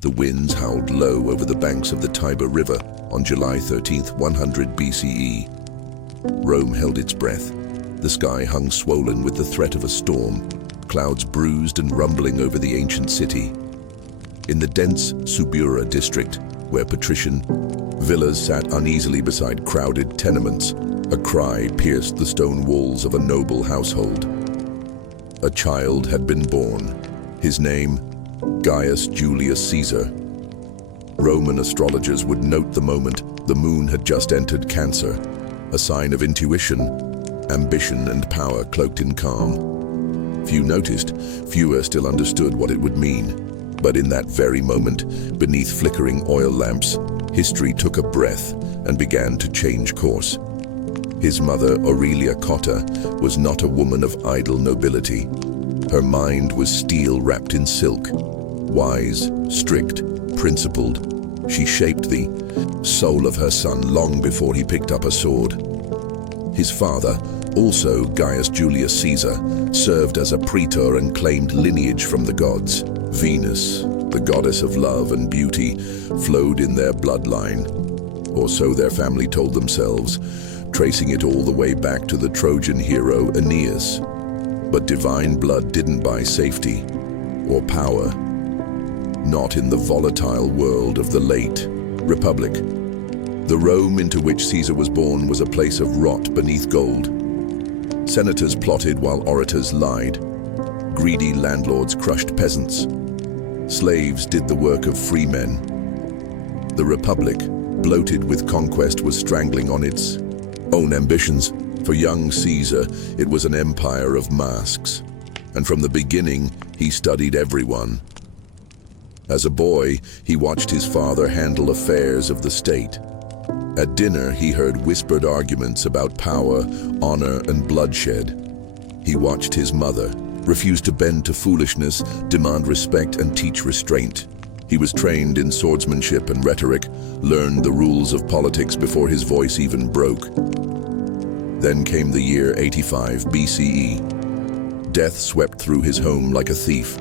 The winds howled low over the banks of the Tiber River on July 13, 100 BCE. Rome held its breath. The sky hung swollen with the threat of a storm, clouds bruised and rumbling over the ancient city. In the dense Subura district, where patrician villas sat uneasily beside crowded tenements, a cry pierced the stone walls of a noble household. A child had been born. His name, Gaius Julius Caesar. Roman astrologers would note the moment the moon had just entered Cancer, a sign of intuition, ambition and power cloaked in calm. Few noticed, fewer still understood what it would mean. But in that very moment, beneath flickering oil lamps, history took a breath and began to change course. His mother, Aurelia Cotta, was not a woman of idle nobility. Her mind was steel wrapped in silk. Wise, strict, principled, she shaped the soul of her son long before he picked up a sword. His father, also Gaius Julius Caesar, served as a praetor and claimed lineage from the gods. Venus, the goddess of love and beauty, flowed in their bloodline, or so their family told themselves, tracing it all the way back to the Trojan hero Aeneas. But divine blood didn't buy safety or power. Not in the volatile world of the late Republic. The Rome into which Caesar was born was a place of rot beneath gold. Senators plotted while orators lied. Greedy landlords crushed peasants. Slaves did the work of free men. The Republic, bloated with conquest, was strangling on its own ambitions. For young Caesar, it was an empire of masks. And from the beginning, he studied everyone. As a boy, he watched his father handle affairs of the state. At dinner, he heard whispered arguments about power, honor, and bloodshed. He watched his mother, refuse to bend to foolishness, demand respect, and teach restraint. He was trained in swordsmanship and rhetoric, learned the rules of politics before his voice even broke. Then came the year 85 BCE. Death swept through his home like a thief.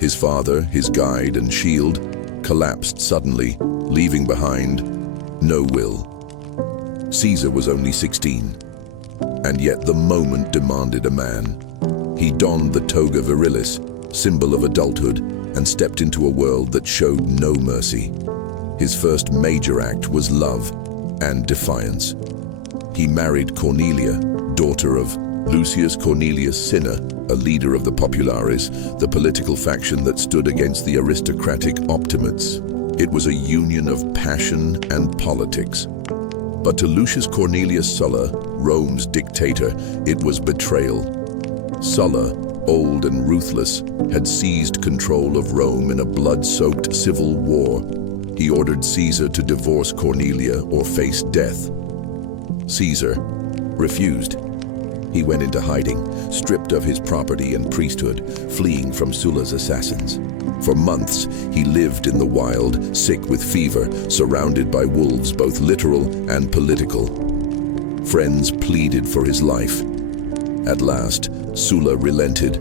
His father, his guide and shield, collapsed suddenly, leaving behind no will. Caesar was only 16, and yet the moment demanded a man. He donned the toga virilis, symbol of adulthood, and stepped into a world that showed no mercy. His first major act was love and defiance. He married Cornelia, daughter of Lucius Cornelius Cinna, a leader of the Populares, the political faction that stood against the aristocratic Optimates. It was a union of passion and politics. But to Lucius Cornelius Sulla, Rome's dictator, it was betrayal. Sulla, old and ruthless, had seized control of Rome in a blood-soaked civil war. He ordered Caesar to divorce Cornelia or face death. Caesar refused. He went into hiding, stripped of his property and priesthood, fleeing from Sulla's assassins. For months, he lived in the wild, sick with fever, surrounded by wolves, both literal and political. Friends pleaded for his life. At last, Sulla relented,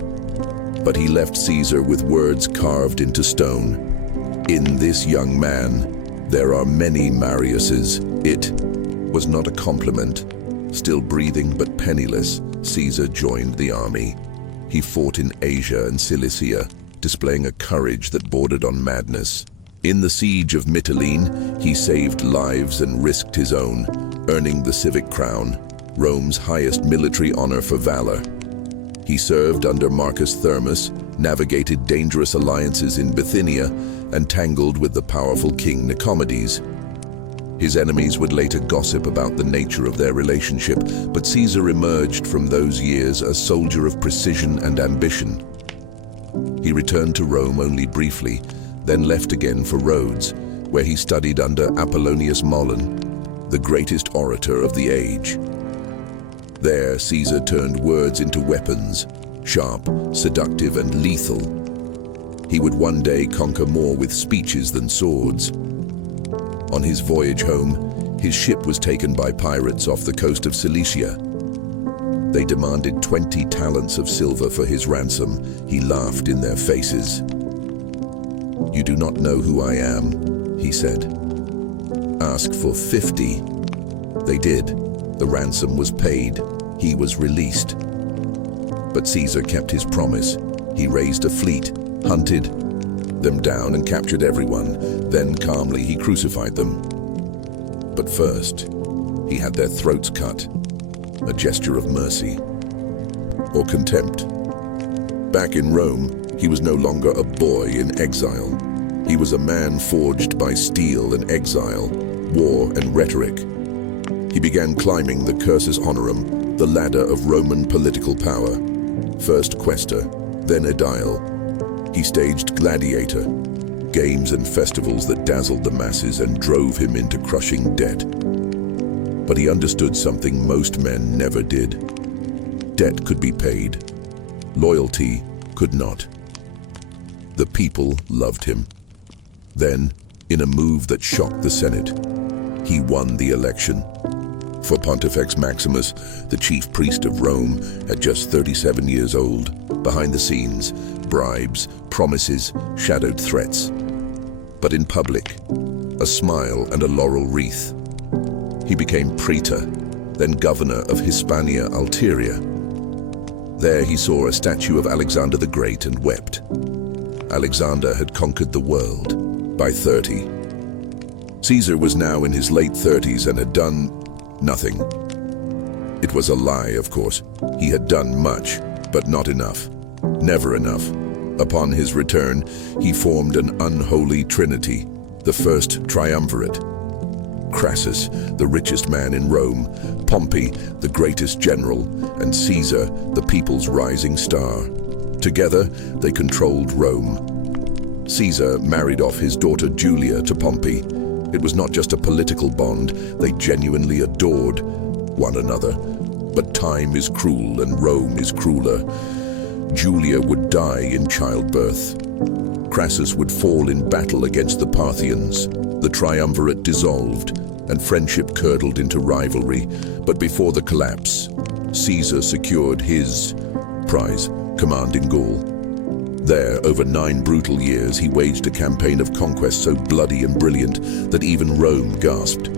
but he left Caesar with words carved into stone. In this young man, there are many Mariuses. It was not a compliment. Still breathing but penniless, Caesar joined the army. He fought in Asia and Cilicia, displaying a courage that bordered on madness. In the siege of Mytilene, he saved lives and risked his own, earning the civic crown, Rome's highest military honor for valor. He served under Marcus Thermus, navigated dangerous alliances in Bithynia, and tangled with the powerful king Nicomedes. His enemies would later gossip about the nature of their relationship, but Caesar emerged from those years a soldier of precision and ambition. He returned to Rome only briefly, then left again for Rhodes, where he studied under Apollonius Molon, the greatest orator of the age. There, Caesar turned words into weapons, sharp, seductive, and lethal. He would one day conquer more with speeches than swords. On his voyage home, his ship was taken by pirates off the coast of Cilicia. They demanded 20 talents of silver for his ransom. He laughed in their faces. "You do not know who I am," he said. "Ask for 50. They did. The ransom was paid. He was released. But Caesar kept his promise. He raised a fleet, hunted them down and captured everyone. Then calmly he crucified them. But first, he had their throats cut, a gesture of mercy or contempt. Back in Rome, he was no longer a boy in exile. He was a man forged by steel and exile, war and rhetoric. He began climbing the cursus honorum, the ladder of Roman political power. First quaestor, then aedile. He staged gladiator, games and festivals that dazzled the masses and drove him into crushing debt. But he understood something most men never did. Debt could be paid. Loyalty could not. The people loved him. Then, in a move that shocked the Senate, he won the election. For Pontifex Maximus, the chief priest of Rome, at just 37 years old, behind the scenes, bribes, promises, shadowed threats. But in public, a smile and a laurel wreath. He became praetor, then governor of Hispania Ulteria. There he saw a statue of Alexander the Great and wept. Alexander had conquered the world by 30. Caesar was now in his late 30s and had done nothing. It was a lie, of course. He had done much, but not enough. Never enough. Upon his return, he formed an unholy trinity, the first triumvirate. Crassus, the richest man in Rome, Pompey, the greatest general, and Caesar, the people's rising star. Together, they controlled Rome. Caesar married off his daughter Julia to Pompey. It was not just a political bond, they genuinely adored one another. But time is cruel and Rome is crueler. Julia would die in childbirth. Crassus would fall in battle against the Parthians. The triumvirate dissolved, and friendship curdled into rivalry. But before the collapse, Caesar secured his prize, command in Gaul. There, over 9 brutal years, he waged a campaign of conquest so bloody and brilliant that even Rome gasped.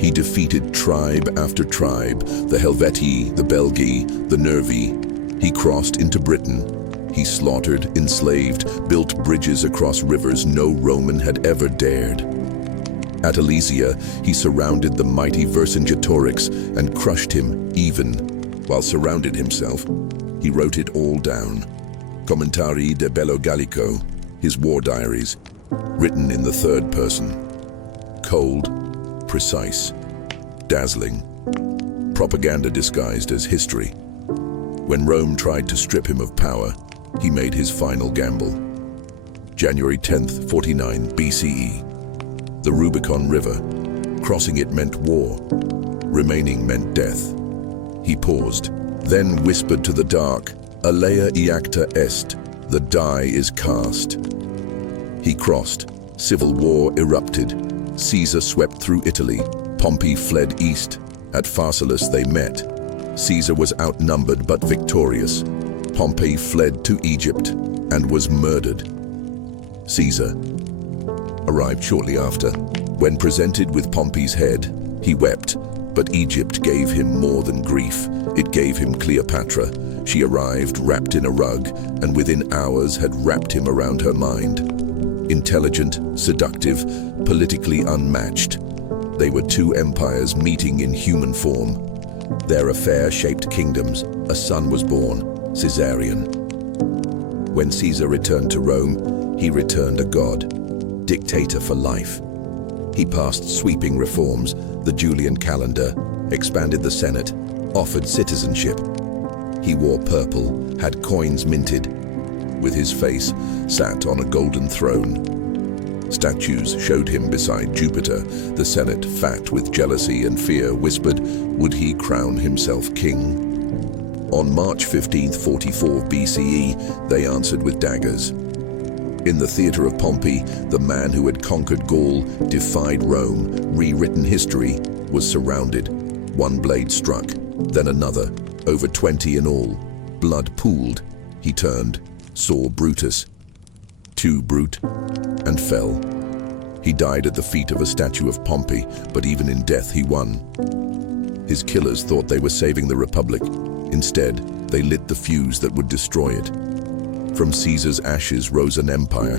He defeated tribe after tribe, the Helvetii, the Belgae, the Nervii. He crossed into Britain. He slaughtered, enslaved, built bridges across rivers no Roman had ever dared. At Alesia, he surrounded the mighty Vercingetorix and crushed him even. While surrounded himself, he wrote it all down. Commentarii de Bello Gallico, his war diaries, written in the third person. Cold, precise, dazzling. Propaganda disguised as history. When Rome tried to strip him of power, he made his final gamble. January 10th, 49 BCE. The Rubicon River. Crossing it meant war. Remaining meant death. He paused, then whispered to the dark, "Alea iacta est," the die is cast. He crossed. Civil war erupted. Caesar swept through Italy. Pompey fled east. At Pharsalus they met. Caesar was outnumbered but victorious. Pompey fled to Egypt and was murdered. Caesar arrived shortly after. When presented with Pompey's head, he wept, but Egypt gave him more than grief. It gave him Cleopatra. She arrived wrapped in a rug, and within hours had wrapped him around her mind. Intelligent, seductive, politically unmatched. They were two empires meeting in human form. Their affair shaped kingdoms. A son was born, Caesarion. When Caesar returned to Rome, he returned a god, dictator for life. He passed sweeping reforms, the Julian calendar, expanded the Senate, offered citizenship. He wore purple, had coins minted. With his face, sat on a golden throne. Statues showed him beside Jupiter. The Senate, fat with jealousy and fear, whispered, would he crown himself king? On March 15th, 44 BCE, they answered with daggers. In the theater of Pompey, the man who had conquered Gaul, defied Rome, rewritten history, was surrounded. One blade struck, then another, over 20 in all. Blood pooled. He turned, saw Brutus. too, brute, and fell. He died at the feet of a statue of Pompey, but even in death he won. His killers thought they were saving the Republic. Instead, they lit the fuse that would destroy it. From Caesar's ashes rose an empire,